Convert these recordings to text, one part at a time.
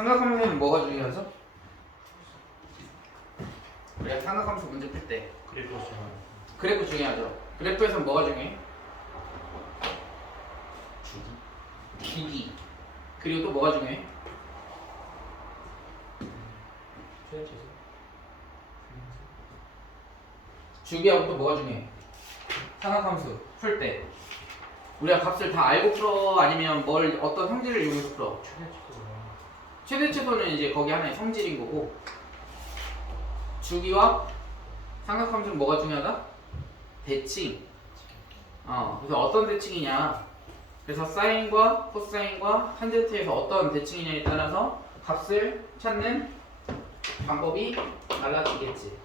삼각함수에는 뭐가 중요하죠? 우리가 삼각함수 문제 풀 때 그래프 중요하죠. 그래프에서는 뭐가 중요해? 주기. 그리고 또 뭐가 중요해? 주기하고 또 뭐가 중요해? 삼각함수 풀 때 우리가 값을 다 알고 풀어? 아니면 뭘 어떤 성질을 이용해서 풀어? 최대치수는 이제 거기 하나의 성질인 거고, 주기와 삼각함수는 뭐가 중요하다? 대칭. 그래서 어떤 대칭이냐, 그래서 사인과 코사인과 탄젠트에서 어떤 대칭이냐에 따라서 값을 찾는 방법이 달라지겠지.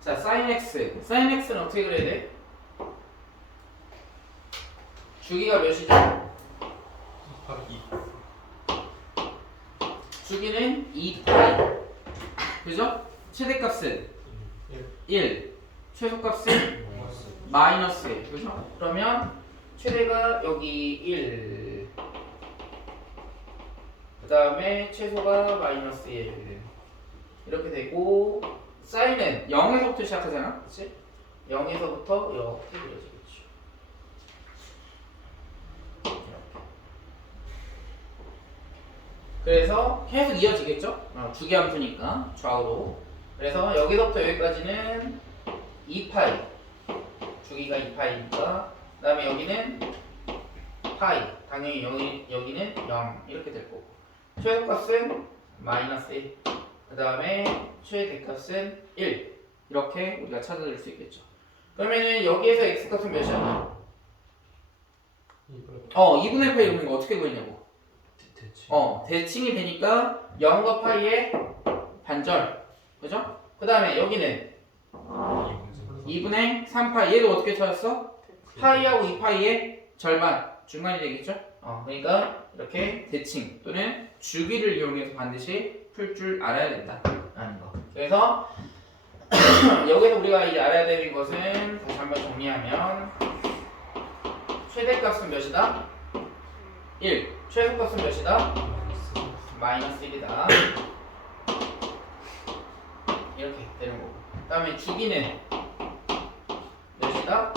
자, sin x는 어떻게 그려야 돼? 주기가 몇이죠? 주기는 2파이. 그죠? 최대값은 1, 최소값은 마이너스 1. 그죠? 그러면 최대가 여기 1, 그 다음에 최소가 마이너스 1 이렇게 되고, 사인은 0에서부터 시작하잖아. 그치? 0에서부터 이렇게 그려지겠죠. 그래서 계속 이어지겠죠? 주기함수니까 좌우로. 그래서 여기서부터 여기까지는 2파이, 주기가 2파이니까, 그 다음에 여기는 파이, 당연히 여기는 0 이렇게 될 거고, 최소값은 마이너스 1, 그 다음에 최대값은 1, 이렇게 우리가 찾아낼 수 있겠죠. 그러면은 여기에서 x값은 몇이야? 2분의 파이 이런 거 어떻게 구했냐고. 대칭이 되니까 0과 파이의 반절, 그죠? 그 다음에 여기는 2분의 3파이, 얘도 어떻게 찾았어? 파이하고 2파이의 절반, 중간이 되겠죠? 그러니까 이렇게 대칭 또는 주기를 이용해서 반드시 풀 줄 알아야 된다라는 거. 그래서 여기서 우리가 이제 알아야 되는 것은, 다시 한번 정리하면, 최대값은 몇이다? 1. 최소값은 몇이다? 마이너스 1이다. 이렇게 되는 거고. 그 다음에 주기는 몇이다?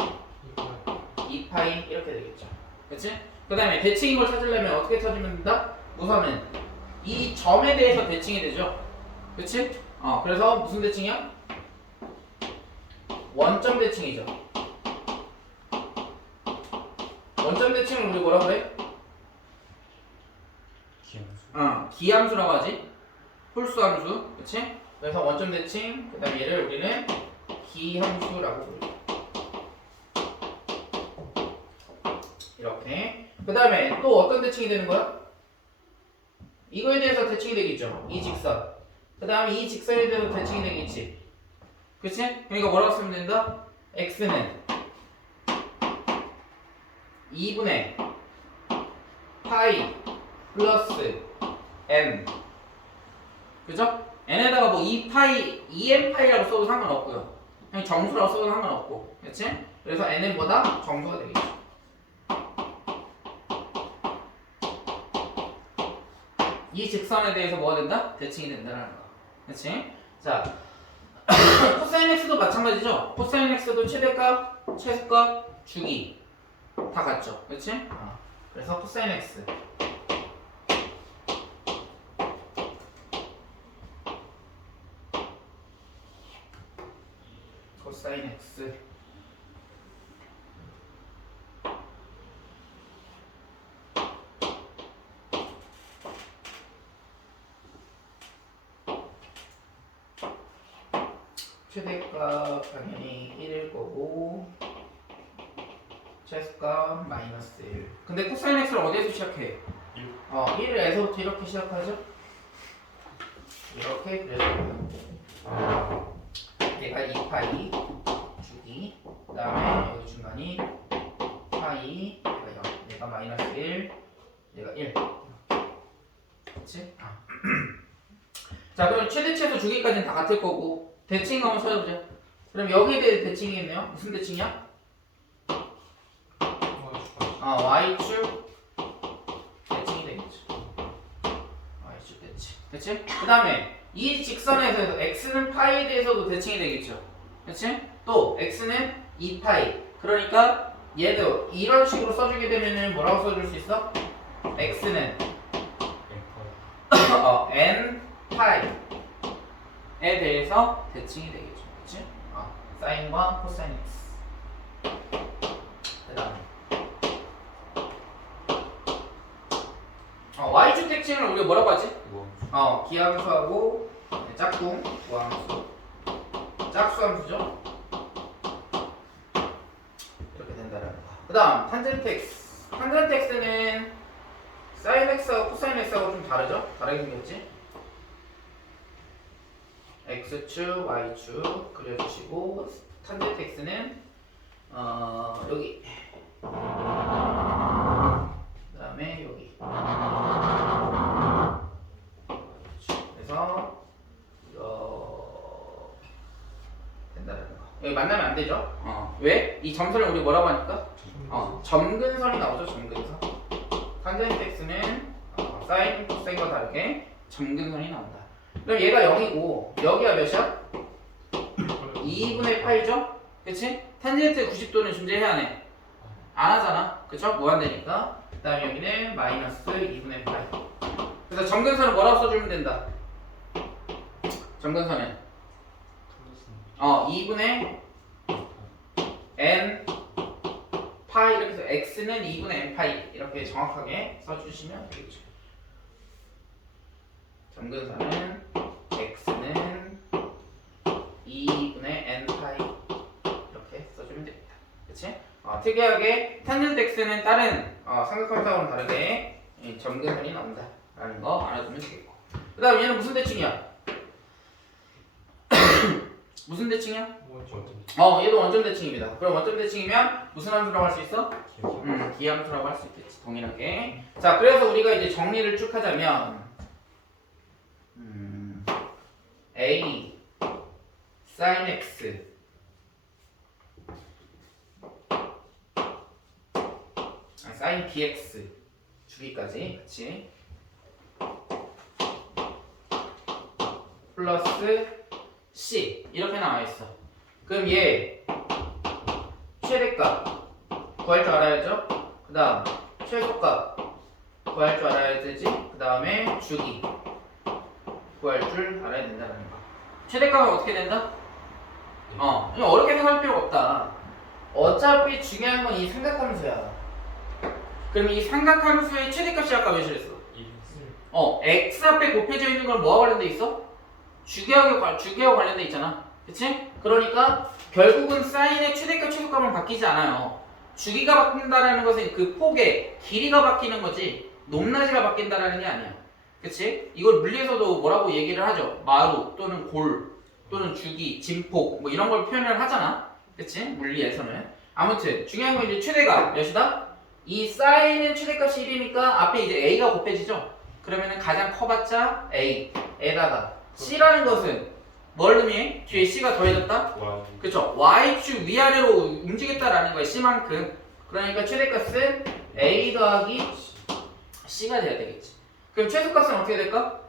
2파이 이렇게 되겠죠. 그치? 그 다음에 대칭인 걸 찾으려면 어떻게 찾으면 된다? 우선은 이 점에 대해서 대칭이 되죠. 그치? 그래서 무슨 대칭이야? 원점 대칭이죠. 원점 대칭을 우리 뭐라 그래? 기함수라고 하지. 홀수함수. 그치? 그래서 원점 대칭, 그 다음에 얘를 우리는 기함수라고 부르죠. 이렇게. 그 다음에 또 어떤 대칭이 되는 거야? 이거에 대해서 대칭이 되겠죠. 이 직선. 그 다음에 이 직선에 대해서 대칭이 되겠지. 그치? 그러니까 뭐라고 쓰면 된다? x는 2분의 파이 플러스 n. 그죠? n에다가 뭐 2파이, 2n파이라고 써도 상관없고요. 그냥 정수라고 써도 상관없고. 그치? 그래서 n은 보다 정수가 되겠죠. 이 직선에 대해서 뭐가 된다? 대칭이 된다는 거. 그치? 자, 코사인 x도 마찬가지죠? 코사인 x도 최대값, 최소값, 주기 다 같죠? 그치? 그래서 코사인 x 코사인 x 최대값 당연히 1일 거고, 최소값 마이너스 1. 근데 코사인 x를 어디에서 시작해? 1에서부터 이렇게 시작하죠? 이렇게 그려줘요. 얘가 2파이 주기, 그 다음에 여기 중간이 파이, 얘가 0, 얘가 마이너스 1, 얘가 1. 그치? 자, 그럼 최대 최소 주기까지는 다 같을 거고, 대칭 한번 찾아보자. 그럼 여기에 대해 대칭이겠네요. 무슨 대칭이야? y축 그치? 그 다음에 이 직선에서 x는 파이에 대해서도 대칭이 되겠죠. 그치? 또 x는 2파이. 그러니까 얘도 이런 식으로 써주게 되면은 뭐라고 써줄 수 있어? x는 n 파이에 대해서 대칭이 되겠죠. 그치? 사인과 코사인 x. 그 다음에 y축 대칭을 우리가 뭐라고 하지? 기함수하고 짝꿍, 무함수, 짝수함수죠? 이렇게 된다는 거. 그 다음 탄젠트 x. 탄젠트 x는 사인 x하고 코사인 x하고 좀 다르죠? 다르게 생겼지? x축, y축 그려주시고 탄젠트 x는 여기 그 다음에 여기 그래서 이렇게 된다는 거. 여기 만나면 안 되죠? 왜? 이 점선을 우리 뭐라고 하니까? 점근선이 나오죠. 점근선. 탄젠트 x는 사인, 코사인과 다르게 점근선이 나온다. 그럼 얘가 0이고 여기가 몇이야? 2분의 파이죠? 그치? 탄젠트 90도는 존재해야 안 해? 안 하잖아. 그쵸? 무한대니까. 그 다음에 여기는 마이너스 2분의 파이. 그래서 점근선을 뭐라고 써주면 된다? 점근선은 2분의 n 파이 이렇게 해서 x는 2분의 n 파이 이렇게 정확하게 써주시면 되겠죠. 점근선은 x는 2분의 n 파이 이렇게 써주면 됩니다. 그치? 특이하게 탄젠트 x는 다른 삼각형상으로는 다르게 점근선이 나온다 라는 거 알아두면 되겠고, 그 다음 얘는 무슨 대칭이야? 무슨 대칭이야? 얘도 원점 대칭입니다. 그럼 원점 대칭이면 무슨 함수라고 할 수 있어? 기함수라고 할 수 있겠지, 동일하게. 자, 그래서 우리가 이제 정리를 쭉 하자면 a sin x sin bx 주기까지, 그치? 플러스 c 이렇게 나와 있어. 그럼 얘 최대값 구할 줄 알아야죠. 그 다음 최소값 구할 줄 알아야 되지. 그 다음에 주기 구할 줄 알아야 된다는 거. 최대값은 어떻게 된다? 그냥 어렵게 생각할 필요가 없다. 어차피 중요한 건 이 삼각함수야. 그럼 이 삼각함수의 최대값이 아까 몇이랬어? x 앞에 곱해져 있는 건 뭐와 관련돼 있어? 주기하고 관련돼 있잖아. 그치? 그러니까 결국은 사인의 최대값, 최소값은 바뀌지 않아요. 주기가 바뀐다라는 것은 그 폭의 길이가 바뀌는 거지 높낮이가 바뀐다라는 게 아니야. 그치? 이걸 물리에서도 뭐라고 얘기를 하죠. 마루 또는 골 또는 주기, 진폭 뭐 이런 걸 표현을 하잖아. 그치? 물리에서는. 아무튼 중요한 건 이제 최대가 몇이다? 이 사인의 최대값이 1이니까 앞에 이제 a가 곱해지죠. 그러면은 가장 커봤자 a에다가 c라는 것은 뭘 의미해? 뒤에 c가 더해졌다? 그쵸? y축 위아래로 움직였다라는 거야, c만큼. 그러니까 최대값은 a 더하기 c가 돼야 되겠지. 그럼 최소값은 어떻게 될까?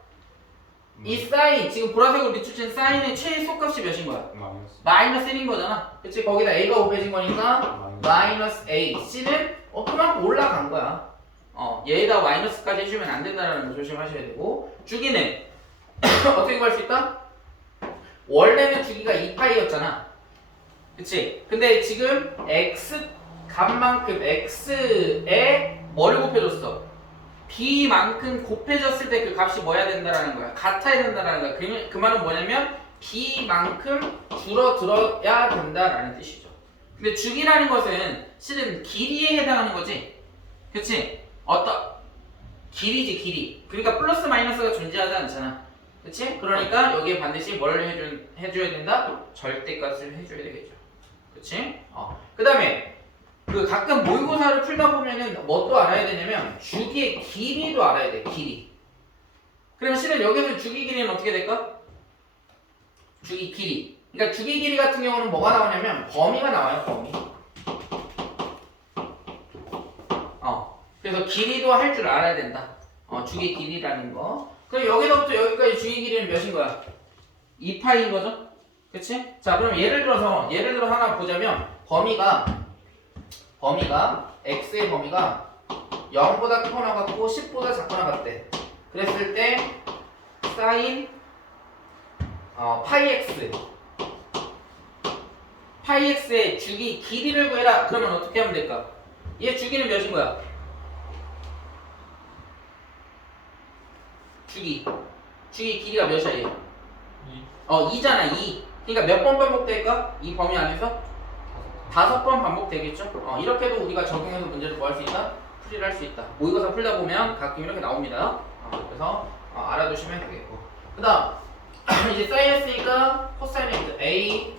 이 사인, 지금 보라색으로 비추친 사인의 최소값이 몇인 거야? 마이너스 1인 거잖아. 그치? 거기다 a가 곱해진 거니까 마이너스 a. c는 그만큼 올라간 거야. 얘에다 마이너스까지 해주면 안 된다는 거 조심하셔야 되고, 주기는 어떻게 구할 수 있다? 원래는 주기가 2파이였잖아. 그치? 근데 지금 x 값만큼 x에 뭐를 곱해줬어? b만큼 곱해졌을 때 그 값이 뭐야 된다라는 거야? 같아야 된다라는 거야. 그 말은 뭐냐면 b만큼 줄어들어야 된다라는 뜻이죠. 근데 주기라는 것은 실은 길이에 해당하는 거지. 그치? 길이지, 길이. 그러니까 플러스 마이너스가 존재하지 않잖아. 그치? 그러니까 여기에 반드시 뭘 해줘야 된다? 절대값을 해줘야 되겠죠. 그치? 그 다음에 그 가끔 모의고사를 풀다 보면은 뭣도 알아야 되냐면 주기의 길이도 알아야 돼. 길이. 그러면 실은 여기서 주기 길이는 어떻게 될까? 주기 길이. 그러니까 주기 길이 같은 경우는 뭐가 나오냐면 범위가 나와요. 범위. 그래서 길이도 할 줄 알아야 된다. 주기 길이라는 거. 그 그럼 여기서부터 여기까지 주기 길이는 몇인 거야? 2파이인 거죠? 그치? 자, 그럼 예를 들어 하나 보자면 범위가 x의 범위가 0보다 크거나 같고 10보다 작거나 같대. 그랬을 때 sin 파이 x의 주기 길이를 구해라. 그러면 어떻게 하면 될까? 얘 주기는 몇인 거야? 주기 길이가 몇이야 얘? 2잖아 2. 그러니까 몇 번 반복될까? 이 범위 안에서 5번 반복되겠죠? 이렇게도 우리가 적용해서 문제를 구할 수 있다? 풀이를 할 수 있다. 모의고사 풀다 보면 가끔 이렇게 나옵니다. 그래서 알아두시면 되겠고. 그 다음 이제 사인 했으니까 코사인 x a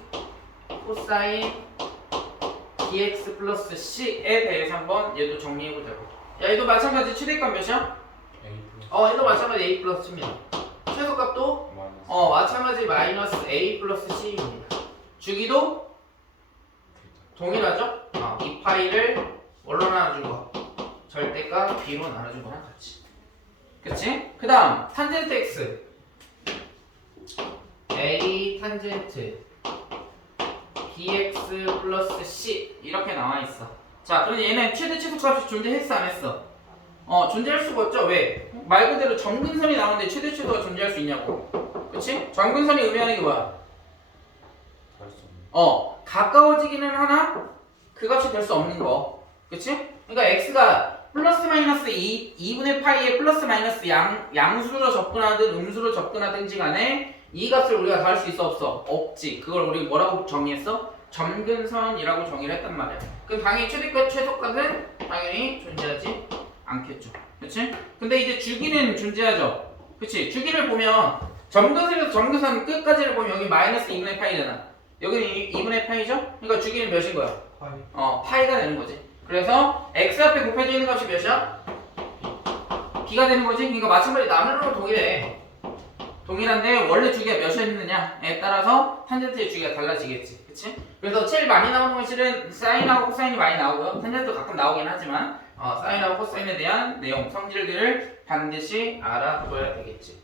코사인 bx 플러스 c에 대해서 한번 얘도 정리해보자고. 야 얘도 마찬가지 최대값 몇이야? 얘도 마찬가지 a 플러스 c입니다. 최소값도 마찬가지 마이너스 a 플러스 c입니다. 주기도 동일하죠? 이 파이를 뭘로 나눠준 거? 절대값 b로 나눠준 거랑 같이. 그치? 그 다음 탄젠트 x a 탄젠트 bx 플러스 c 이렇게 나와있어. 자, 그럼 얘는 최대 최소값이 존재했어 안 했어? 존재할 수가 없죠. 왜? 말 그대로 점근선이 나오는데 최대 최소가 존재할 수 있냐고. 그치? 점근선이 의미하는 게 뭐야? 가까워지기는 하나 그 값이 될 수 없는 거. 그치? 그러니까 x가 플러스 마이너스 2분의 파이에 플러스 마이너스 양수로 접근하든 음수로 접근하든지 간에 이 값을 우리가 다 할 수 있어 없어? 없지. 그걸 우리 뭐라고 정의했어? 점근선이라고 정의를 했단 말이야. 그럼 당연히 최대값 최소값은 당연히 존재하지 않겠죠. 그치? 근데 이제 주기는 존재하죠. 그치? 주기를 보면 점근선에서 점근선 끝까지를 보면 여기 마이너스 2분의 파이잖아. 여기는 2분의 파이죠? 그러니까 주기는 몇인 거야? 파이가 되는 거지. 그래서 x 앞에 곱해져 있는 값이 몇이야? b가 되는 거지. 그러니까 마찬가지 나누는 동일해. 동일한데 원래 주기가 몇이었느냐에 따라서 탄젠트의 주기가 달라지겠지. 그치? 그래서 제일 많이 나오는 건 실은 사인하고 코사인이 많이 나오고요. 탄젠트도 가끔 나오긴 하지만 사인하고 코사인에 대한 내용, 성질들을 반드시 알아둬야 되겠지.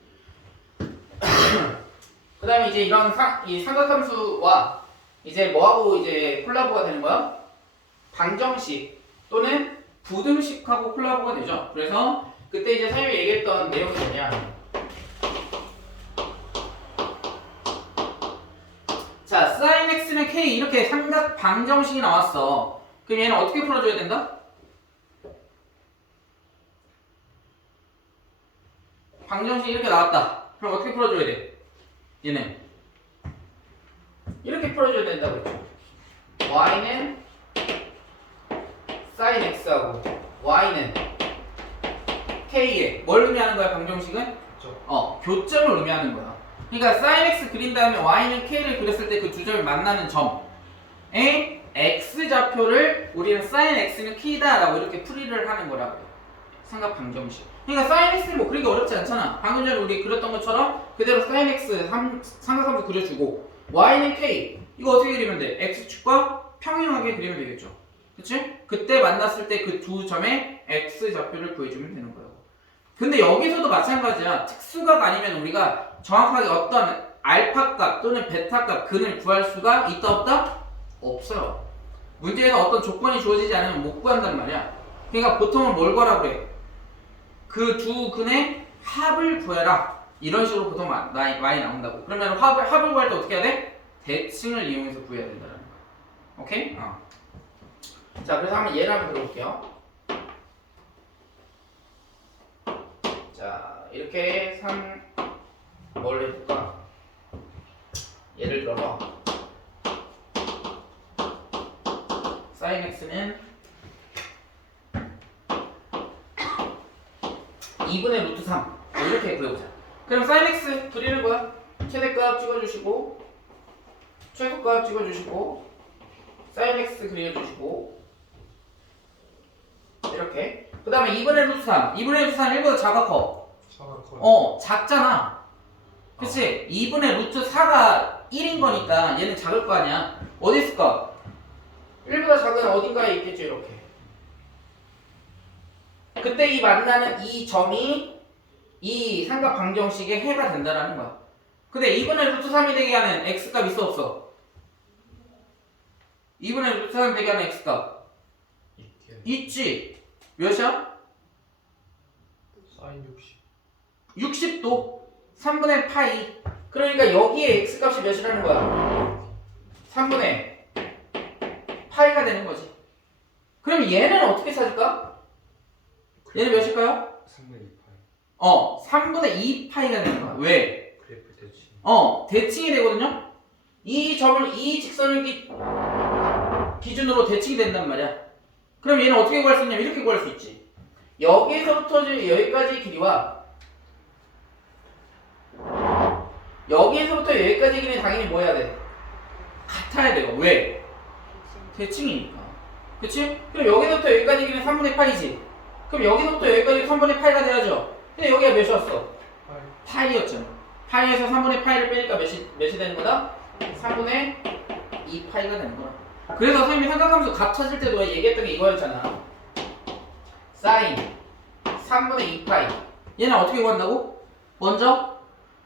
그 다음에 이제 이런 이 삼각함수와 이제 뭐하고 이제 콜라보가 되는 거야? 방정식 또는 부등식하고 콜라보가 되죠. 그래서 그때 이제 사용이 얘기했던 내용이 뭐냐? 자, sin x는 k 이렇게 삼각 방정식이 나왔어. 그럼 얘는 어떻게 풀어줘야 된다? 방정식이 이렇게 나왔다. 그럼 어떻게 풀어줘야 돼? 얘는 이렇게 풀어줘야 된다고 했죠. y는 sin x하고 y는 k에 뭘 의미하는 거야? 방정식은? 교점을 의미하는 거야. 그러니까 sin x 그린 다음에 y는 k를 그렸을 때 그 두 점이 만나는 점에 x 좌표를 우리는 sin x는 k다 라고 이렇게 풀이를 하는 거라고. 삼각 방정식. 그러니까 sin x는 뭐 그리기 어렵지 않잖아. 방금 전에 우리 그렸던 것처럼 그대로 sin x 삼각함수 그려주고 y는 k 이거 어떻게 그리면 돼? x축과 평행하게 그리면 되겠죠. 그치? 그때 만났을 때 그 두 점의 x 좌표를 구해주면 되는 거예요. 근데 여기서도 마찬가지야. 특수각 아니면 우리가 정확하게 어떤 알파값 또는 베타값 근을 구할 수가 있다 없다? 없어요. 문제에서 어떤 조건이 주어지지 않으면 못 구한단 말이야. 그러니까 보통은 뭘 구하라 그래? 그 두 근의 합을 구해라. 이런 식으로 보통 많이 나온다고. 그러면 합을 구할 때 어떻게 해야 돼? 대칭을 이용해서 구해야 된다는 거야. 오케이? 자, 그래서 한번 예를 한번 들어볼게요. 자, 이렇게 뭘 해볼까? 예를 들어서 sin x는 2분의 루트 3 이렇게 그려보자. 그럼 sin x 그리는 거야. 최대값 찍어주시고 최소값 찍어주시고 sin x 그려주시고 이렇게. 그 다음에 2분의 루트 3 2분의 루트 3 1보다 작아 커? 작잖아. 그치? 2분의 루트 4가 1인 거니까 얘는 작을 거 아니야. 어디 있을까? 1보다 작은 어딘가에 있겠죠. 이렇게. 그때 이 만나는 이 점이 이 삼각 방정식의 해가 된다라는 거야. 근데 2분의 루트 3이 되게 하는 x값 있어 없어? 2분의 루트 3이 되게 하는 x값 있지. 몇이야? 사인 60. 60도 3분의 파이. 그러니까 여기에 x값이 몇이라는 거야? 3분의 파이가 되는 거지. 그럼 얘는 어떻게 찾을까? 얘는 몇일까요? 3분의 2파이. 3분의 2파이가 되는 거야. 왜? 그래프 대칭. 대칭이 되거든요? 이 점을 이 직선을 기준으로 대칭이 된단 말이야. 그럼 얘는 어떻게 구할 수 있냐면 이렇게 구할 수 있지. 여기서부터 여기까지 길이와 여기서부터 여기까지 길이는 당연히 뭐 해야 돼? 같아야 돼요. 왜? 대칭이니까. 그치? 그럼 여기서부터 여기까지 길이는 3분의 파이지. 그럼 여기서부터 여기까지 3분의 파이가 돼야죠. 근데 여기가 몇이었어? 파이였잖아. 파이에서 3분의 파이를 빼니까 몇이 되는 거다? 3분의 2파이가 되는 거야. 그래서 선생님이 삼각함수 값 찾을 때도 얘기했던 게 이거였잖아. 사인 3분의 2파이. 얘는 어떻게 구한다고? 먼저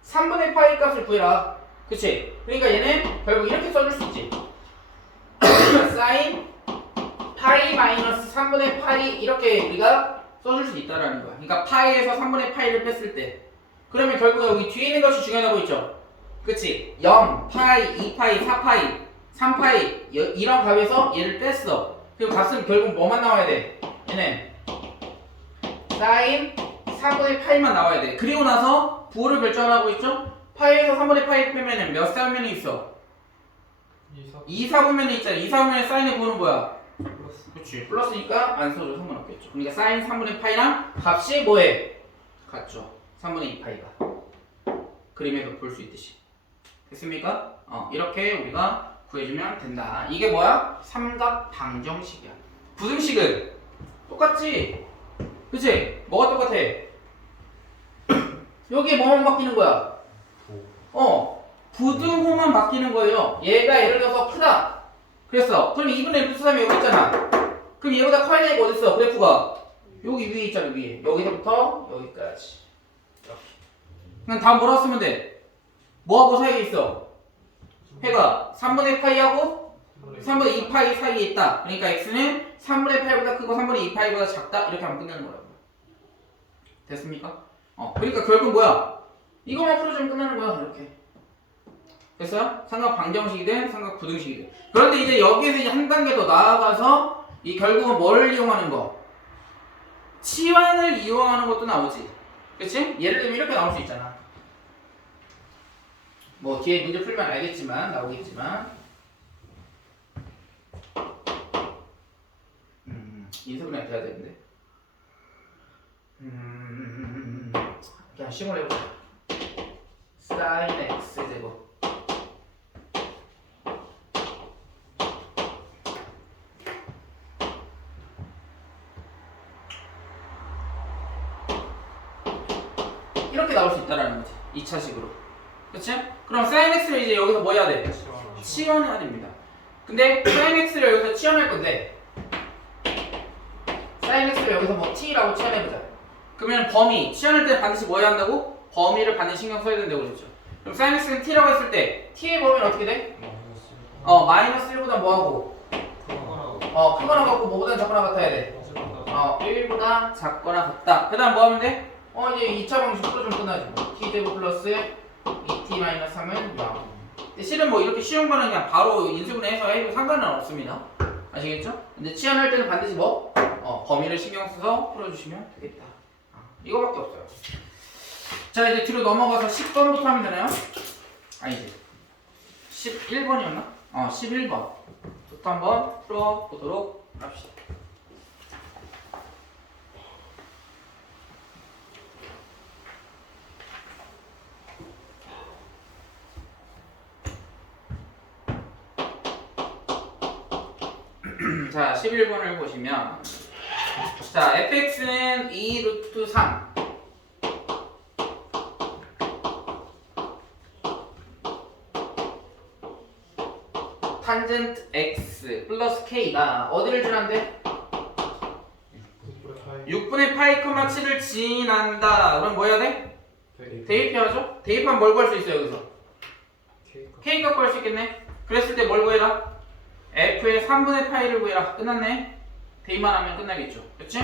3분의 파이 값을 구해라. 그치? 그러니까 얘는 결국 이렇게 써줄 수 있지. 사인 파이 마이너스 3분의 파이 이렇게 우리가 써줄 수 있다라는 거야. 그러니까 파이에서 3분의 파이를 뺐을 때 그러면 결국 여기 뒤에 있는 것이 중요하다고 했죠. 그치? 0, 파이, 2파이, 4파이, 3파이 이런 값에서 얘를 뺐어. 그럼 값은 결국 뭐만 나와야 돼? 얘는 사인 3분의 파이만 나와야 돼. 그리고 나서 부호를 결정하라고 했죠? 파이에서 3분의 파이 빼면은 몇 사분면이 있어? 2, 4분면이 있잖아. 2, 4분면의 사인의 부호는 뭐야? 플러스. 그치. 플러스니까 안 써도 상관없겠죠. 그러니까 사인 3분의 파이랑 값이 뭐해? 같죠. 3분의 2파이가. 그림에서 볼 수 있듯이. 됐습니까? 이렇게 우리가 구해주면 된다. 이게 뭐야? 삼각 방정식이야. 부등식은 똑같지? 그치? 뭐가 똑같아? 여기에 뭐만 바뀌는 거야? 부등호만 바뀌는 거예요. 얘가 예를 들어서 크다. 그랬어. 그럼 2분의 루트 3이 여기 있잖아. 그럼 얘보다 커야 되니까 어딨어? 그래프가 여기 위에 있잖아. 위에. 여기서부터 여기까지. 이렇게. 그럼 다음 뭐라고 쓰면 돼? 뭐하고 사이에 있어? 해가 3분의 파이하고 3분의 2파이 사이에 있다. 그러니까 x는 3분의 파이보다 크고 3분의 2파이보다 작다. 이렇게 하면 끝나는 거라고. 됐습니까? 그러니까 결국 뭐야? 이거만 풀어주면 끝나는 거야. 이렇게. 됐어요? 삼각 방정식이든 삼각 부등식이든. 그런데 이제 여기에서 이제 한 단계 더 나아가서 이 결국은 뭐를 이용하는 거? 치환을 이용하는 것도 나오지. 그치? 예를 들면 이렇게 나올 수 있잖아. 뭐 뒤에 문제 풀면 알겠지만 나오겠지만 인수분해가 돼야 되는데 그냥 심을 해보자. 사인 x 제곱 이렇게 나올 수 있다라는 거지. 2차식으로. 그치? 그럼 sin x를 이제 여기서 뭐 해야 돼? 치환해야 됩니다. 근데 sin x를 여기서 치환할 건데 sin x를 여기서 뭐 t라고 치환해보자. 그러면 범위, 치환할 때 반드시 뭐 해야 한다고? 범위를 반드시 신경 써야 된다고 그랬죠. 그럼 sin x는 t라고 했을 때 t의 범위는 어떻게 돼? 마이너스 1보다 뭐하고? 크거나 같고 뭐보다 작거나 같아야 돼? 1보다 작거나 같다. 그 다음 뭐 하면 돼? 이제 2차 방식 풀어주면 끝나지. t제곱 플러스 2t 마이너스 3은 0. 근데 실은 뭐 이렇게 쉬운 거는 그냥 바로 인수분해해서 해도 상관은 없습니다. 아시겠죠? 근데 치환할 때는 반드시 뭐? 범위를 신경 써서 풀어주시면 되겠다. 이거밖에 없어요. 자, 이제 뒤로 넘어가서 10번부터 하면 되나요? 아니지. 11번이었나? 11번. 부터 한번 풀어보도록 합시다. 자, 11번을 보시면 자, fx는 2 루트 3 탄젠트 x 플러스 k가 어디를 주란데? 6분의 파이. 6분의 파이, 7을 지난다. 그럼 뭐 해야 돼? 대입해야죠? 대입하면 뭘 구할 수 있어요, 여기서? K값 구할 수 있겠네? 그랬을 때 뭘 구해라? F의 3분의 파이를 구해라. 끝났네? 대입만 하면 끝나겠죠. 그렇지?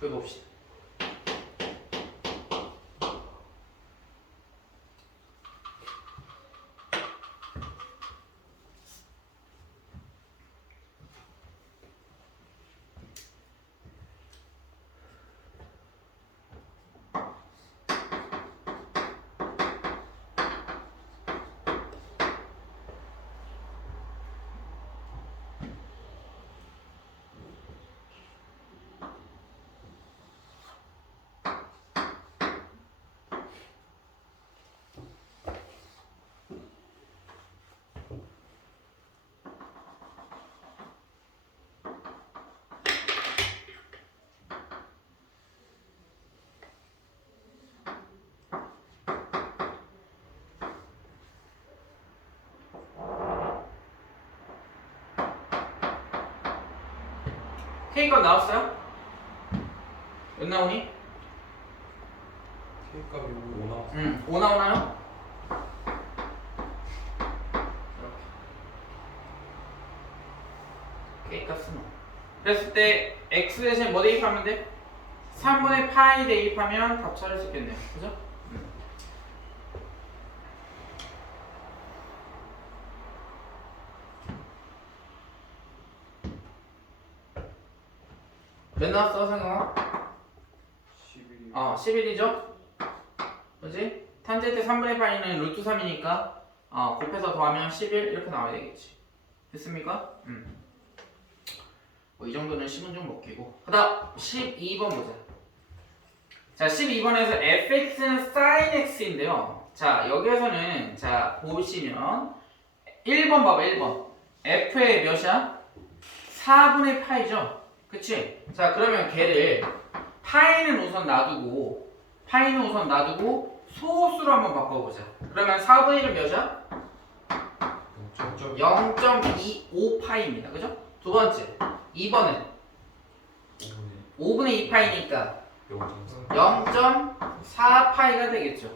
그거 봅시다. K값 나왔어요? 몇 나오니? K값이 5 나왔어. 5 나오나요? 이렇게 K값은 5. 그랬을 때 X 대신 뭐 대입하면 돼? 3분의 파이 대입하면 답 찾을 수 있겠네요. 그죠? 몇 나왔어, 상영아? 11. 11이죠? 그지? 탄젠트 3분의 파이는 루트 3이니까 곱해서 더하면 11 이렇게 나와야 되겠지. 됐습니까? 뭐 이 정도는 10은 좀 먹히고. 그 다음 12번 보자. 자, 12번에서 fx는 sin x인데요. 자, 여기에서는 자 보시면 1번 봐봐. 1번 f의 몇이야? 4분의 파이죠. 그치? 자, 그러면 걔를 파이는 우선 놔두고 소수로 한번 바꿔보자. 그러면 4분의 1은 몇이야? 0.25파이입니다. 그죠? 두 번째 2번은 5분의 2파이니까 0.4파이가 되겠죠.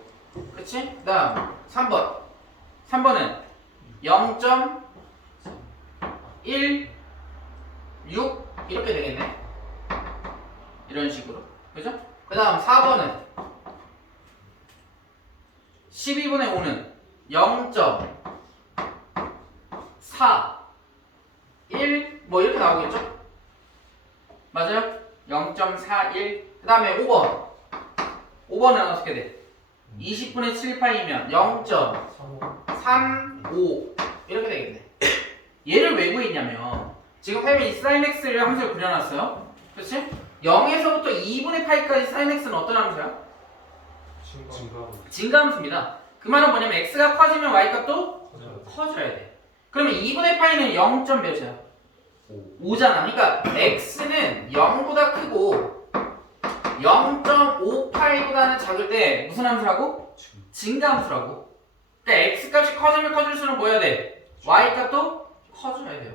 그치? 그 다음 3번은 0.16 이렇게 되겠네. 이런 식으로. 그죠? 그 다음 4번은 12분의 5는 0.4 1 뭐 이렇게 나오겠죠? 맞아요? 0.41. 그 다음에 5번은 어떻게 돼? 20분의 7파이면 0.35 이렇게 되겠네. 얘를 왜 구했냐면 지금 쌤이 sin x를 함수를 그려놨어요. 그렇지? 0에서부터 2분의 파이까지 sin x는 어떤 함수야? 증가함수입니다. 그 말은 뭐냐면 x가 커지면 y 값도 커져야 돼. 그러면 2분의 파이는 0. 몇이야? 5잖아. 그러니까 x는 0보다 크고 0.5파이보다는 작을 때 무슨 함수라고? 증가함수라고. 그러니까 x 값이 커지면 커질수록 뭐 해야 돼? y 값도 커져야 돼요.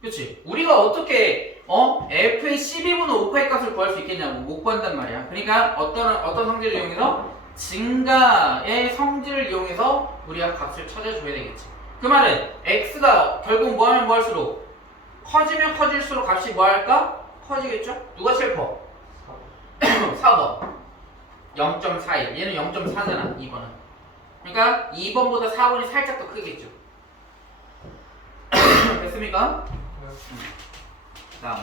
그렇지? 우리가 어떻게 f의 12분의 5파이 값을 구할 수 있겠냐고 못 구한단 말이야. 그러니까 어떤 성질을 이용해서 증가의 성질을 이용해서 우리가 값을 찾아줘야 되겠지. 그 말은 x가 결국 뭐하면 뭐할수록 커지면 커질수록 값이 뭐할까? 커지겠죠? 누가 제일 커? 4번 0.41 얘는 0.4잖아 2번은. 그러니까 2번보다 4번이 살짝 더 크겠죠. 됐습니까? 다음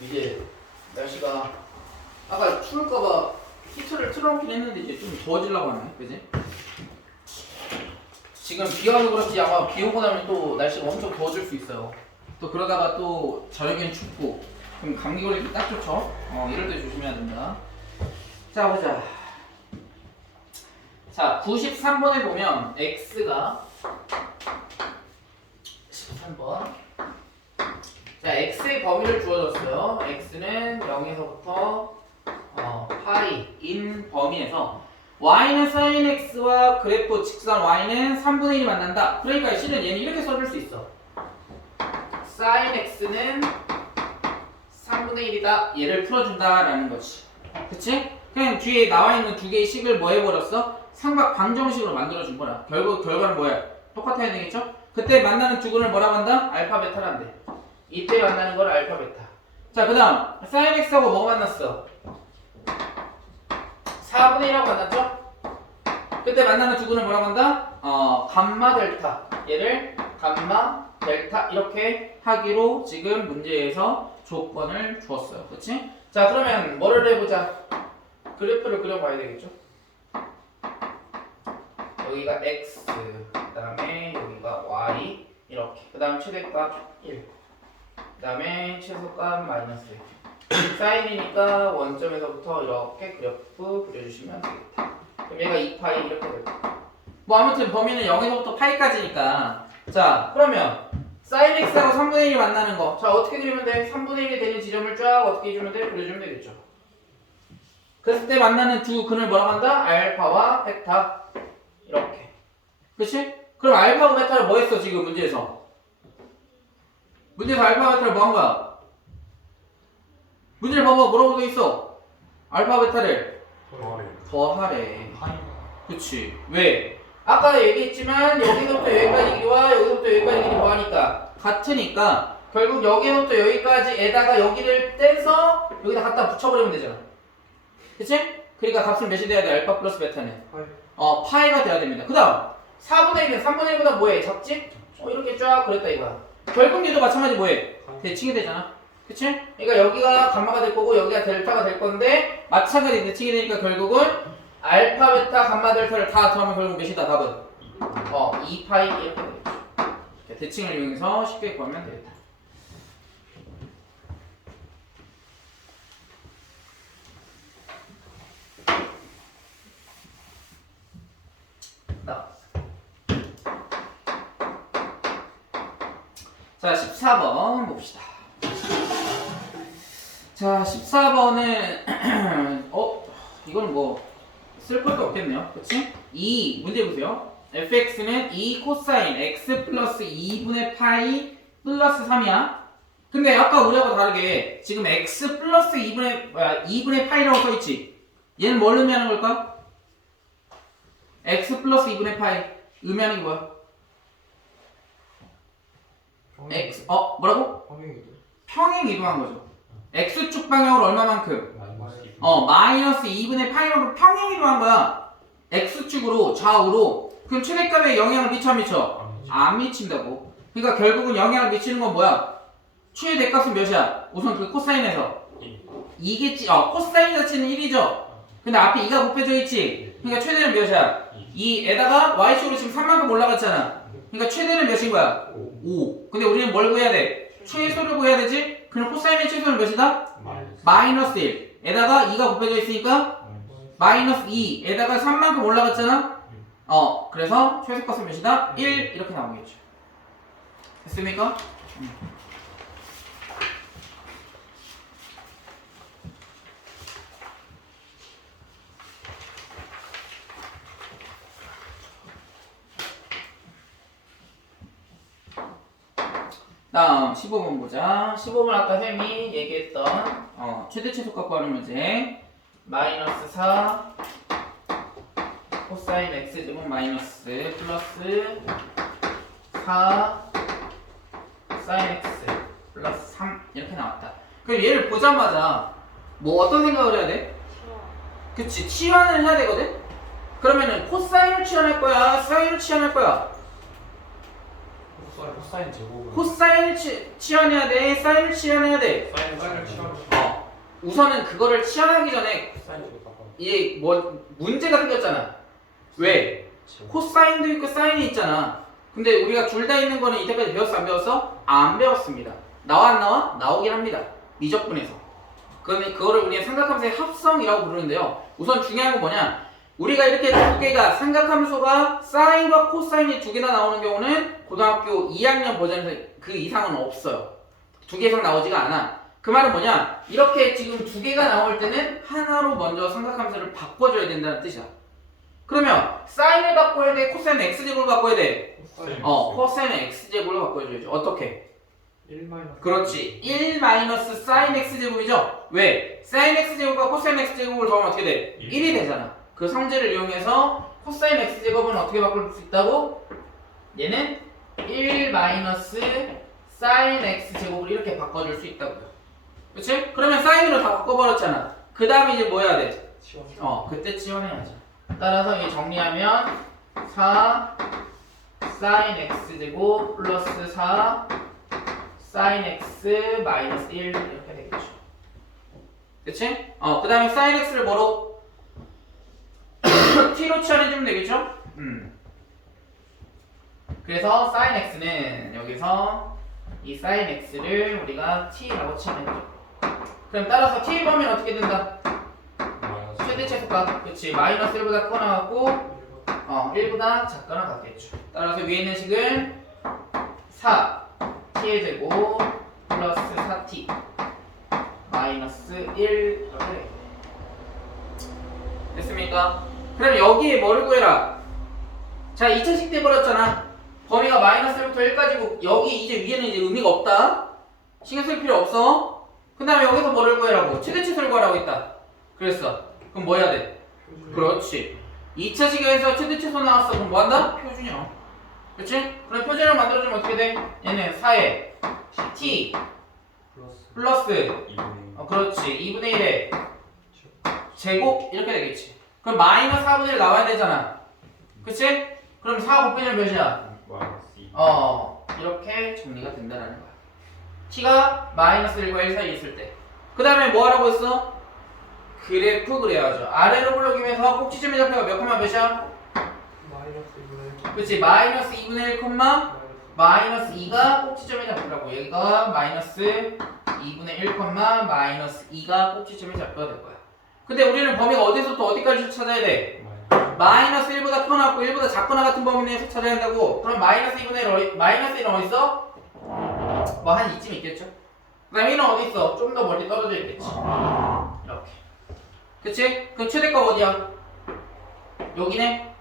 이제 날씨가 아까 추울까봐 히터를 틀어놓긴 했는데 이제 좀 더워지려고 하네. 그지? 지금 비 와서 그렇지 아마 비 오고 나면 또 날씨가 엄청 더워질 수 있어요. 또 그러다가 또 저녁엔 춥고 그럼 감기 걸리기 딱 좋죠? 이럴 때 조심해야 된다. 자 보자. 자 93번에 보면 x가 13번 자 x의 범위를 주어졌어요. x는 0에서부터 파이인 범위에서 y는 sin x와 그래프 직선 y는 3분의 1이 만난다. 그러니까 실은 얘는 이렇게 써줄 수 있어. sin x는 3분의 1이다. 얘를 풀어준다라는 거지. 그치? 그냥 뒤에 나와 있는 두 개의 식을 뭐 해버렸어? 삼각 방정식으로 만들어준 거라. 결국 결과는 뭐야? 똑같아야 되겠죠? 그때 만나는 두 근을 뭐라고 한다? 알파 베타란데. 이때 만나는 걸 알파 베타. 자, 그 다음 sin x하고 뭐가 만났어? 4분의 1하고 만났죠? 그때 만나는 두 근을 뭐라고 한다? 감마 델타. 얘를 감마 델타 이렇게 하기로 지금 문제에서 조건을 주었어요. 그치? 자, 그러면 뭐를 해보자. 그래프를 그려봐야 되겠죠? 여기가 x, 그 다음에 여기가 y 이렇게. 그 다음 최대값 1. 그 다음에 최소값 마이너스 1. 사인이니까 원점에서부터 이렇게 그래프 그려주시면 되겠다. 그럼 얘가 2파이 이렇게 될까? 뭐 아무튼 범위는 0에서부터 파이까지니까. 자, 그러면 sin x하고 3분의 1이 만나는 거. 자, 어떻게 그리면 돼? 3분의 1이 되는 지점을 쫙 어떻게 해주면 돼? 그려주면 되겠죠. 그랬을 때 만나는 두 근을 뭐라고 한다? 알파와 베타. 이렇게. 그치? 그럼 알파하고 베타를 뭐 했어 지금 문제에서? 문제에서 알파와 베타를 뭐 한 거야? 문제를 봐봐. 뭐라고 돼 있어? 알파 베타를 더하래. 그치. 왜? 아까 얘기했지만 여기서부터 여기까지 길이와 여기서부터 여기까지 길이 더하니까 같으니까 결국 여기서부터 여기까지에다가 여기를 떼서 여기다 갖다 붙여버리면 되잖아. 그치? 그러니까 값은 몇이 돼야 돼? 알파 플러스 베타는 파이가 돼야 됩니다. 그 다음 4분의 1은 3분의 1보다 뭐해? 작지? 이렇게 쫙 그렸다 이거야. 결국 얘도 마찬가지 뭐해? 대칭이 되잖아. 그치? 그러니까 여기가 감마가 될 거고 여기가 델타가 될 건데 마찬가지 대칭이 되니까 결국은 알파, 베타, 감마, 델타를 다 더하면 결국 몇이다 답은? 2파이 이렇게 되겠죠. 대칭을 이용해서 쉽게 구하면 되겠다. 자, 14번 봅시다. 자, 14번은 이거는 뭐 쓸 것도 없겠네요. 그치? 문제 보세요. fx는 2 코사인 x 플러스 2분의 파이 플러스 3이야. 근데 아까 우리하고 다르게 지금 x 플러스 2분의 파이라고 써있지. 얘는 뭘 의미하는 걸까? x 플러스 2분의 파이 의미하는 게 뭐야? x 뭐라고? 평행 이동한 거죠. x축 방향으로 얼마만큼? 마이너스 2분의 파이로 평행 이동한 거야. x축으로 좌우로. 그럼 최대값에 영향을 미쳐 안 미쳐? 안 미친다고. 그러니까 결국은 영향을 미치는 건 뭐야? 최대값은 몇이야? 우선 그 코사인에서 2겠지. 코사인 자체는 1이죠. 근데 앞에 2가 곱해져 있지. 그러니까 최대는 몇이야? 2에다가 y축으로 지금 3만큼 올라갔잖아. 그러니까 최대는 몇인 거야? 5. 근데 우리는 뭘 구해야 돼? 최소를 구해야 되지? 그럼 코사인의 최소는 몇이다? 마이너스 1. 에다가 2가 곱해져 있으니까 마이너스 2에다가 3만큼 올라갔잖아? 그래서 최소값은 몇이다? 1 이렇게 나오겠죠. 됐습니까? 다음 15번 보자. 15번 아까 쌤이 얘기했던 최대 최소값 구하는 문제. 마이너스 4 코사인 x제곱 마이너스 플러스 4 사인 x 플러스 3 이렇게 나왔다. 그럼 얘를 보자마자 뭐 어떤 생각을 해야 돼? 그치, 치환을 해야 되거든? 그러면은 코사인을 치환할 거야? 사인을 치환할 거야? 코사인 제곱은 코사인을 치환해야 돼? 사인을 치환해야 돼? 사인을 치환. 우선은 그거를 치환하기 전에 코사인 제곱 바꿔. 이게 뭐 문제가 생겼잖아. 왜? 코사인도 있고 사인이 있잖아. 근데 우리가 둘 다 있는 거는 이때까지 배웠어 안 배웠어? 안 배웠습니다. 나와 안 나와? 나오긴 합니다. 미적분에서. 그거를 우리가 삼각함수의 합성이라고 부르는데요. 우선 중요한 건 뭐냐? 우리가 이렇게 두 개가 삼각함수가 사인과 코사인이 두 개나 나오는 경우는 고등학교 2학년 버전에서 그 이상은 없어요. 두 개 이상 나오지가 않아. 그 말은 뭐냐? 이렇게 지금 두 개가 나올 때는 하나로 먼저 삼각함수를 바꿔줘야 된다는 뜻이야. 그러면 사인을 바꿔야 돼? 코사인 x제곱을 바꿔야 돼? 코사인 x제곱을 바꿔줘야죠. 어떻게? 1 마이너스. 그렇지. 1 마이너스 사인 x제곱이죠? 왜? 사인 x제곱과 코사인 x제곱을 더하면 어떻게 돼? 1이 되잖아. 그 성질을 이용해서 코사인 x제곱은 어떻게 바꿀 수 있다고? 얘는 1 마이너스 사인 x제곱을 이렇게 바꿔줄 수 있다고요. 그치? 그러면 사인으로 다 바꿔버렸잖아. 그 다음에 이제 뭐 해야 돼? 치워. 그때 치환해야죠. 따라서 이게 정리하면 4 사인 x제곱 플러스 4 사인 x 마이너스 1 이렇게 되겠죠. 그치? 그 다음에 사인 x를 뭐로? t로 치환해주면 되겠죠? 그래서 사인 x는 여기서 이 사인 x를 우리가 t라고 치환해줘. 그럼 따라서 t의 범위는 어떻게 된다? 최대 최소값. 그치. 마이너스 1보다 크거나 같고 1보다 작거나 같겠죠. 따라서 위에 있는 식은 4 t의 제곱 플러스 4t 마이너스 1 이렇게 되겠죠. 됐습니까? 그럼 여기에 뭐를 구해라? 자, 2차식 돼버렸잖아. 범위가 마이너스 1부터 1까지고 여기 이제 위에는 이제 의미가 없다. 신경 쓸 필요 없어. 그 다음에 여기서 뭐를 구해라고? 최대 최소를 구하라고 했다. 그랬어. 그럼 뭐 해야 돼? 그렇지. 2차식에서 최대 최소 나왔어. 그럼 뭐 한다? 표준이야. 그렇지? 그럼 표준을 만들어주면 어떻게 돼? 얘는 4에 t 플러스 2분의 그렇지. 2분의 1에 제곱 이렇게 되겠지. 그럼 마이너스 4분의 1 나와야 되잖아. 그치? 그럼 4 곱해주면 몇이야? 마이너스 2. 이렇게 정리가 된다는 거야. t가 마이너스 1과 1 사이에 있을 때. 그 다음에 뭐 하라고 했어? 그래프 그려야죠. 아래로 블록이면서 꼭지점의 좌표가 몇 콤마 몇이야? 마이너스 2분의 1. 그치. 마이너스 2분의 1 콤마 마이너스 2가 꼭지점의 좌표라고. 여기가 마이너스 2분의 1 콤마 마이너스 2가 꼭지점의 좌표가 될 거야. 근데 우리는 범위가 어디서부터 어디까지 찾아야 돼? 마이너스 1보다 크거나 같고 1보다 작거나 같은 범위 내에서 찾아야 한다고. 그럼 마이너스 2분의 1 마이너스 1은 어디 있어? 뭐 한 이쯤 있겠죠? 그 다음에 1은 어디 있어? 좀 더 멀리 떨어져 있겠지. 이렇게. 그치? 그럼 최대값 어디야? 여기네?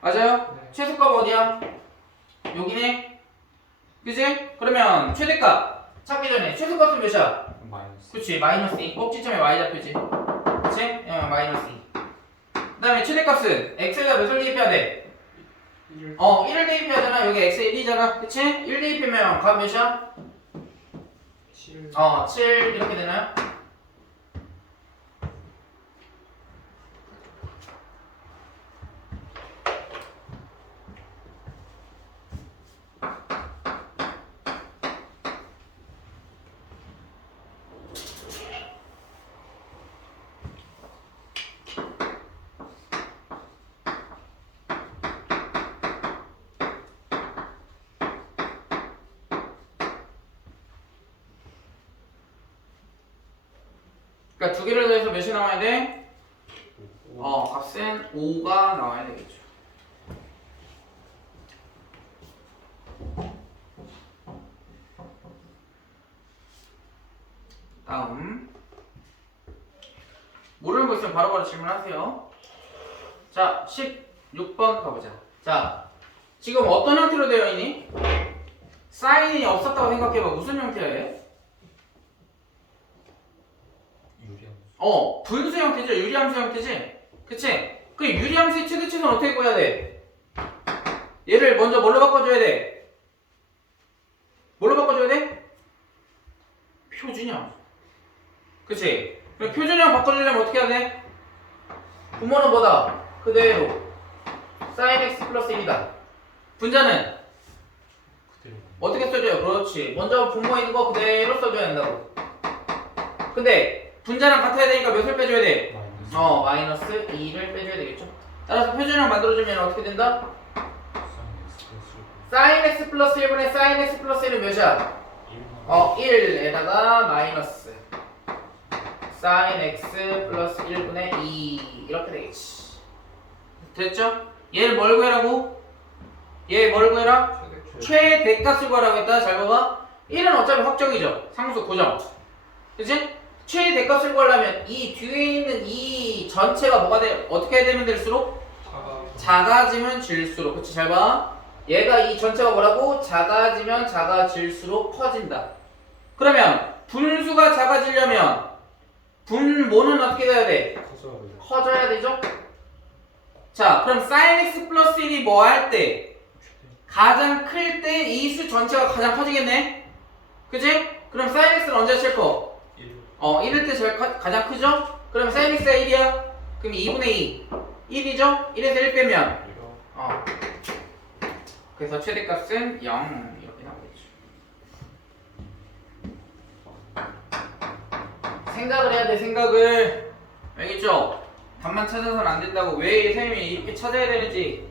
맞아요? 네. 최소값 어디야? 여기네? 그치? 그러면 최대값 찾기 전에 최소값은 몇이야? 마이너스. 그치, 마이너스 2. 꼭지점에 y좌표지. 그치? 마이너스 2. 그 다음에 최대값은 x에다 몇을 대입해야 돼? 1을 대입해야 되나? 여기 x에 1이잖아. 그치? 1 대입하면 값 몇이야? 7. 7 이렇게 되나요? 그러니까 두 개를 더해서 몇이 나와야 돼? 값은 5가 나와야 되겠죠. 다음 모르는 거 있으면 바로바로 질문하세요. 자, 16번 가보자. 자, 지금 어떤 형태로 되어 있니? 사인이 없었다고 생각해봐. 무슨 형태야 얘? 유리함수. 분수 형태죠. 유리함수 형태지. 그치? 그 유리함수의 최대 최소는 어떻게 구해야 돼? 얘를 먼저 뭘로 바꿔줘야 돼? 뭘로 바꿔줘야 돼? 표준형. 그치? 그럼 표준형 바꿔주려면 어떻게 해야 돼? 분모는 뭐다? 그대로 sin x 플러스 1이다. 분자는 그대로. 어떻게 써줘요? 그렇지. 먼저 분모에 있는 거 그대로 써줘야 된다고. 근데 분자랑 같아야 되니까 몇을 빼줘야 돼? 마이너스. 마이너스 2를 빼줘야 되겠죠? 따라서 표준형 만들어주면 어떻게 된다? sin x 플러스 1분의 sin x 플러스 1은 몇이야? 1에다가 마이너스 sin x 플러스 1분의 2 이렇게 되겠지. 됐죠? 얘를 뭘 구해라고? 얘 뭘 구해라? 최대값을 구하라고 했다. 잘 봐봐. 1은 어차피 확정이죠. 상수 고정. 그치? 최대값을 구하려면 이 뒤에 있는 이 전체가 뭐가 돼? 어떻게 되면 될수록? 작아지면 질수록. 그치? 잘 봐. 얘가 이 전체가 뭐라고? 작아지면 작아질수록 커진다. 그러면 분수가 작아지려면 분모는 어떻게 돼야 돼? 커져야 되죠? 자, 그럼 sin x 플러스 1이 뭐 할 때? 가장 클 때 이 수 전체가 가장 커지겠네? 그치? 그럼 sin x는 언제 제일 커? 1일 때 제일 가장 크죠? 그럼 sin x가 1이야? 그럼 2분의 2 1이죠? 1에서 1 빼면 그래서 최대값은 0 이렇게 나오겠죠. 생각을 해야 돼. 생각을. 알겠죠? 답만 찾아서는 안 된다고. 왜 선생님이 이렇게 찾아야 되는지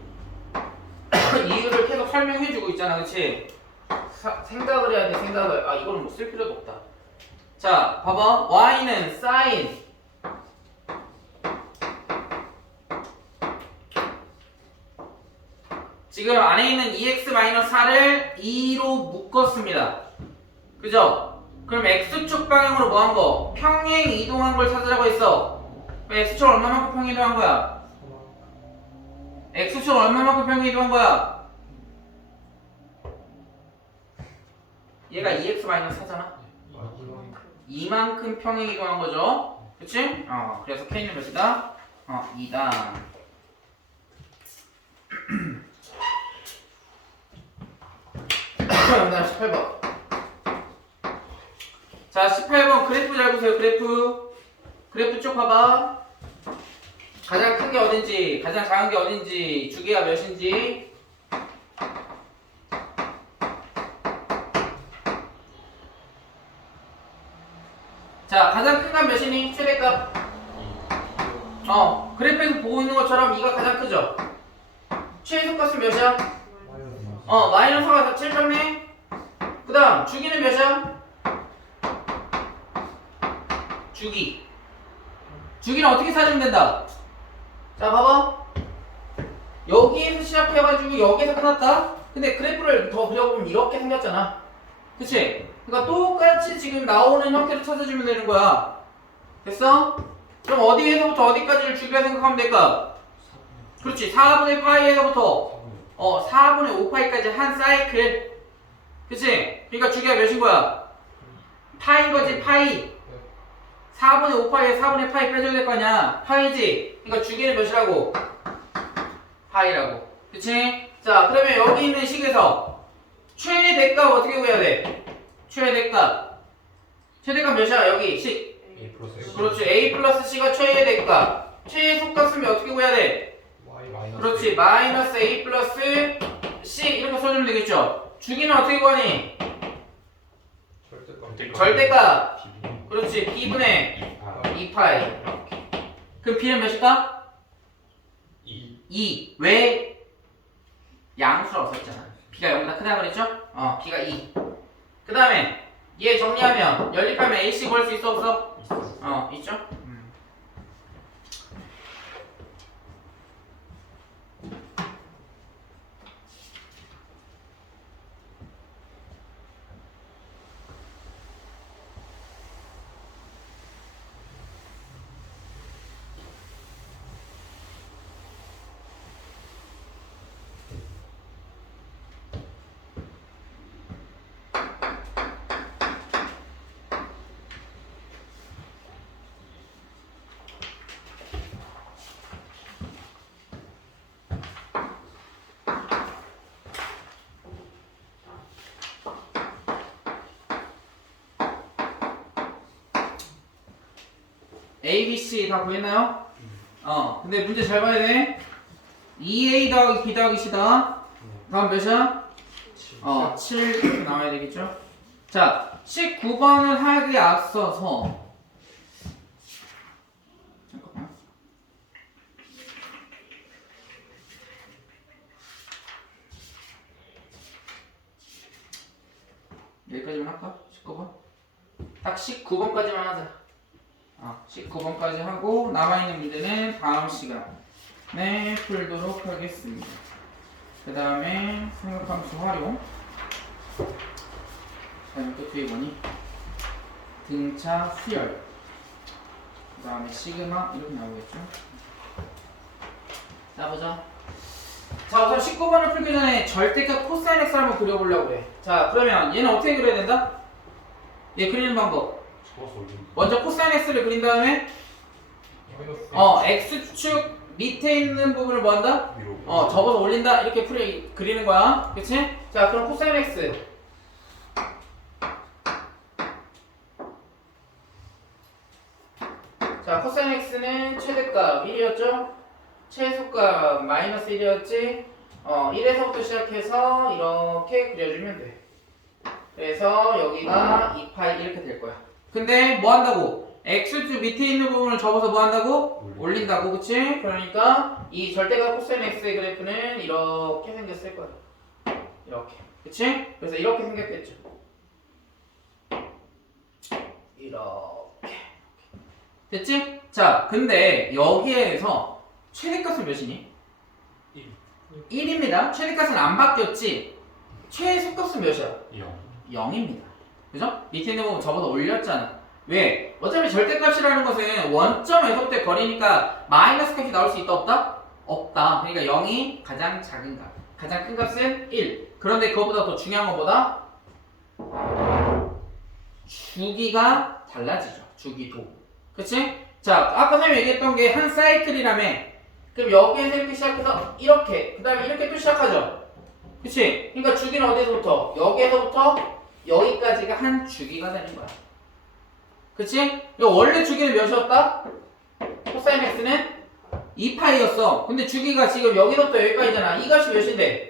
이유를 계속 설명해주고 있잖아. 그치? 생각을 해야 돼. 생각을. 아, 이거는 뭐 쓸 필요도 없다. 자, 봐봐. y는 sin 지금 안에 있는 2x-4를 2로 묶었습니다. 그죠? 그럼 x축 방향으로 뭐 한 거? 평행 이동한 걸 찾으라고 했어. x축 얼마만큼 평행 이동한 거야? x축 얼마만큼 평행 이동한 거야? 얘가 2x-4잖아. 이만큼 평행 이동한 거죠. 그치? 그래서 k는 몇이다? 2다. 그 다음 18번. 자, 18번 그래프 잘 보세요. 그래프 쭉 봐봐. 가장 큰 게 어딘지, 가장 작은 게 어딘지, 주기가 몇인지. 자, 가장 큰 건 몇이니? 최대값. 그래프에서 보고 있는 것처럼 2가 가장 크죠? 최소값은 몇이야? 마이너스가 7점네? 그 다음, 주기는 몇이야? 주기는 어떻게 찾으면 된다? 자, 봐봐. 여기에서 시작해가지고 여기에서 끝났다? 근데 그래프를 더 그려보면 이렇게 생겼잖아. 그치? 그러니까 똑같이 지금 나오는 형태를 찾아주면 되는 거야. 됐어? 그럼 어디에서부터 어디까지를 주기라 생각하면 될까? 그렇지. 4분의 파이에서부터 4분의 5파이까지 한 사이클. 그치? 그러니까 주기가 몇인 거야? 파인 거지, 파이. 4분의 5파이에 4분의 파이 빼줘야 될 거 아니야? 파이지? 그러니까 주기는 몇이라고? 파이라고. 그치? 자, 그러면 여기 있는 식에서 최대값 어떻게 구해야 돼? 최대값 몇이야? 여기 식. 그렇지. a 플러스 c가 최대값. 최소값은 어떻게 구해야 돼? 그렇지. 마이너스 a 플러스 c 이렇게 써주면 되겠죠? 주기는 어떻게 구하니? 절대값. 그렇지. b분의 2파이. 그럼 b는 몇일까? 2. 왜? 양수라고 썼잖아. b가 0보다 크다 그랬죠? b가 2. 그 다음에 얘 정리하면 연립하면 ac 구할 수 있어 없어? 있죠? A, B, C 다 구했나요? 근데 문제 잘 봐야 돼. 2A 더하기 B 더하기 C다. 다음 몇이야? 7 이렇게 나와야 되겠죠? 자, 19번을 하기에 앞서서 잠깐만. 여기까지만 할까? 19번? 딱 19번까지만 하자. 19번까지 하고 남아있는 문제는 다음 시간에 풀도록 하겠습니다. 그 다음에 생각함수 활용. 다음에 또 뒤에 뭐니? 등차 수열. 그 다음에 시그마 이렇게 나오겠죠. 자 보자. 자 우선 19번을 풀기 전에 절대값 코사인 x를 한번 그려보려고 해. 자 그러면 얘는 어떻게 그려야 된다? 얘 그리는 방법. 접어서 올린다. 먼저 코사인 x를 그린 다음에 x축 밑에 있는 부분을 뭐 한다? 위로. 접어서 올린다 이렇게 그리는 거야. 그치? 자 그럼 코사인 x 자 코사인 x는 최대값 1이었죠? 최소값 마이너스 1이었지? 1에서부터 시작해서 이렇게 그려주면 돼. 그래서 여기가 2파이 이렇게 될 거야. 근데 뭐 한다고? x축 밑에 있는 부분을 접어서 뭐 한다고? 올린다고, 그치? 그러니까 이 절대값 코사인 x의 그래프는 이렇게 생겼을 거야. 이렇게. 그치? 그래서 이렇게 생겼겠죠. 이렇게. 됐지? 자, 근데 여기에서 최대값은 몇이니? 1입니다. 최대값은 안 바뀌었지? 최소값은 몇이야? 0입니다. 그죠? 밑에 있는 부분 접어서 올렸잖아. 왜? 어차피 절대값이라는 것은 원점에서부터 거리니까 마이너스 값이 나올 수 있다 없다? 없다. 그러니까 0이 가장 작은 값. 가장 큰 값은 1. 그런데 그것보다 더 중요한 건 뭐다? 주기가 달라지죠. 주기도. 그치? 자, 아까 선생님이 얘기했던 게 한 사이클이라며. 그럼 여기에서 이렇게 시작해서 이렇게, 그 다음에 이렇게 또 시작하죠. 그치? 그러니까 주기는 어디서부터? 여기에서부터 여기까지가 한 주기가 되는 거야. 그치? 원래 주기는 몇이었다? 코사인 x는 2파이였어. 근데 주기가 지금 여기서부터 여기까지잖아. 이 값이 몇인데?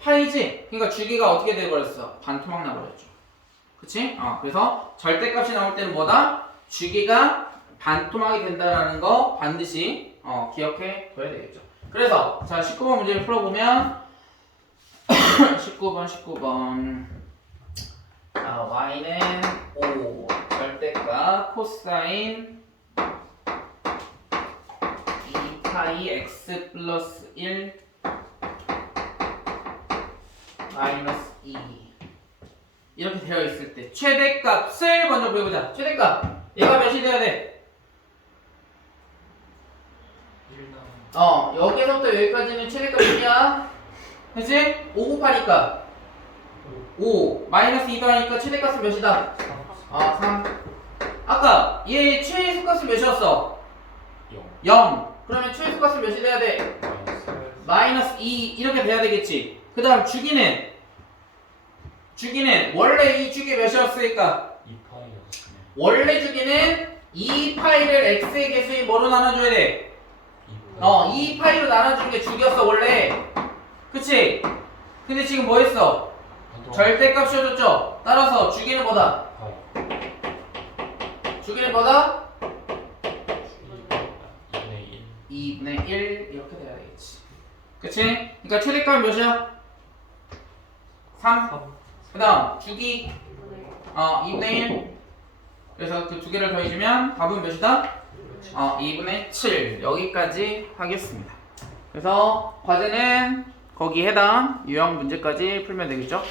파이지? 그러니까 주기가 어떻게 돼버렸어? 반토막 나버렸죠. 그치? 그래서 절대값이 나올 때는 뭐다? 주기가 반토막이 된다는 거 반드시 기억해 둬야 되겠죠. 그래서 자 19번 문제를 풀어보면 19번 자 y는 5 절대값 코사인 2파이 x 플러스 1 마이너스 2 이렇게 되어 있을 때 최대값을 먼저 구해보자. 최대값 얘가 몇이 돼야 돼? 여기서부터 여기까지는 최대값이냐? 그치? 5 곱하니까 5 마이너스 2 더하니까 최대값은 몇이다? 3 아까 얘 최소값은 몇이었어? 0 그러면 최소값은 몇이 돼야 돼? 마이너스 2 이렇게 돼야 되겠지. 그 다음 주기는 원래 이 주기 몇이었으니까? 2파이였어. 원래 주기는 2파이를 x의 개수인 뭐로 나눠줘야 돼? 2파이로 나눠준 게 주기였어 원래. 그치? 근데 지금 뭐 했어? 절대값 씌워줬죠? 따라서 주기는 뭐다? 주기는 뭐다? 2분의 1 이렇게 돼야 되겠지. 그치? 그러니까 최대값은 몇이야? 3. 그 다음 주기 2분의 1. 그래서 그 두 개를 더해주면 답은 몇이다? 2분의 7 여기까지 하겠습니다. 그래서 과제는 거기 해당 유형 문제까지 풀면 되겠죠?